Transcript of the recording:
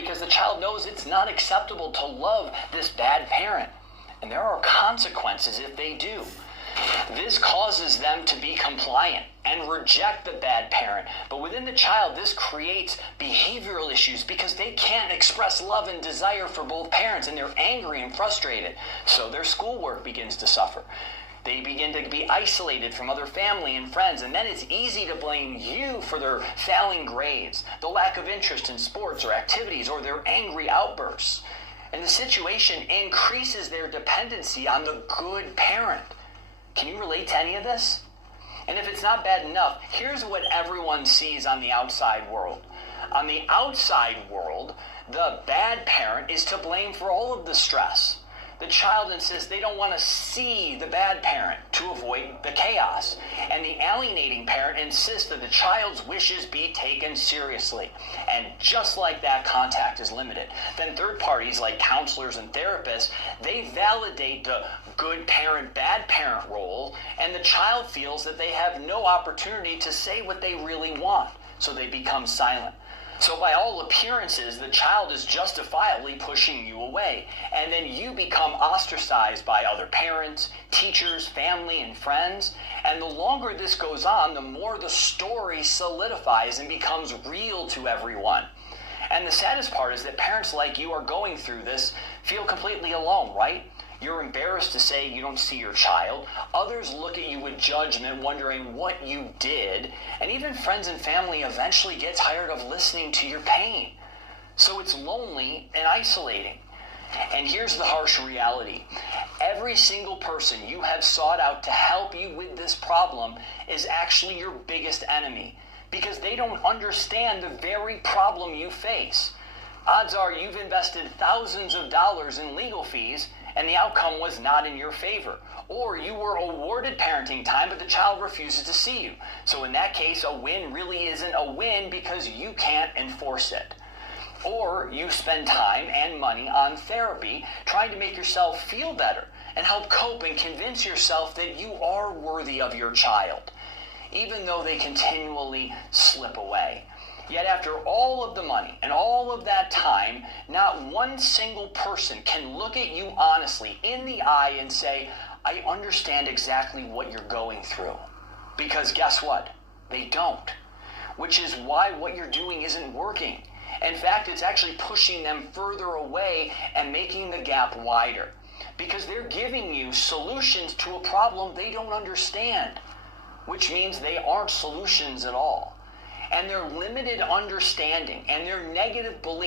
because the child knows it's not acceptable to love this bad parent. And there are consequences if they do. This causes them to be compliant and reject the bad parent. But within the child, this creates behavioral issues because they can't express love and desire for both parents, and they're angry and frustrated. So their schoolwork begins to suffer. They begin to be isolated from other family and friends, and then it's easy to blame you for their failing grades, the lack of interest in sports or activities, or their angry outbursts. And the situation increases their dependency on the good parent. Can you relate to any of this? And if it's not bad enough, here's what everyone sees on the outside world. On the outside world, the bad parent is to blame for all of the stress. The child insists they don't want to see the bad parent to avoid the chaos. And the alienating parent insists that the child's wishes be taken seriously. And just like that, contact is limited. Then third parties like counselors and therapists, they validate the good parent, bad parent role, and the child feels that they have no opportunity to say what they really want, so they become silent. So by all appearances, the child is justifiably pushing you away, and then you become ostracized by other parents, teachers, family, and friends. And the longer this goes on, the more the story solidifies and becomes real to everyone. And the saddest part is that parents like you are going through this feel completely alone, right? You're embarrassed to say you don't see your child. Others look at you with judgment, wondering what you did. And even friends and family eventually get tired of listening to your pain. So it's lonely and isolating. And here's the harsh reality. Every single person you have sought out to help you with this problem is actually your biggest enemy, because they don't understand the very problem you face. Odds are you've invested thousands of dollars in legal fees and the outcome was not in your favor. Or you were awarded parenting time, but the child refuses to see you. So in that case, a win really isn't a win because you can't enforce it. Or you spend time and money on therapy trying to make yourself feel better and help cope and convince yourself that you are worthy of your child, even though they continually slip away. Yet after all of the money and all of that time, not one single person can look at you honestly in the eye and say, I understand exactly what you're going through. Because guess what? They don't. Which is why what you're doing isn't working. In fact, it's actually pushing them further away and making the gap wider. Because they're giving you solutions to a problem they don't understand. Which means they aren't solutions at all. And their limited understanding and their negative beliefs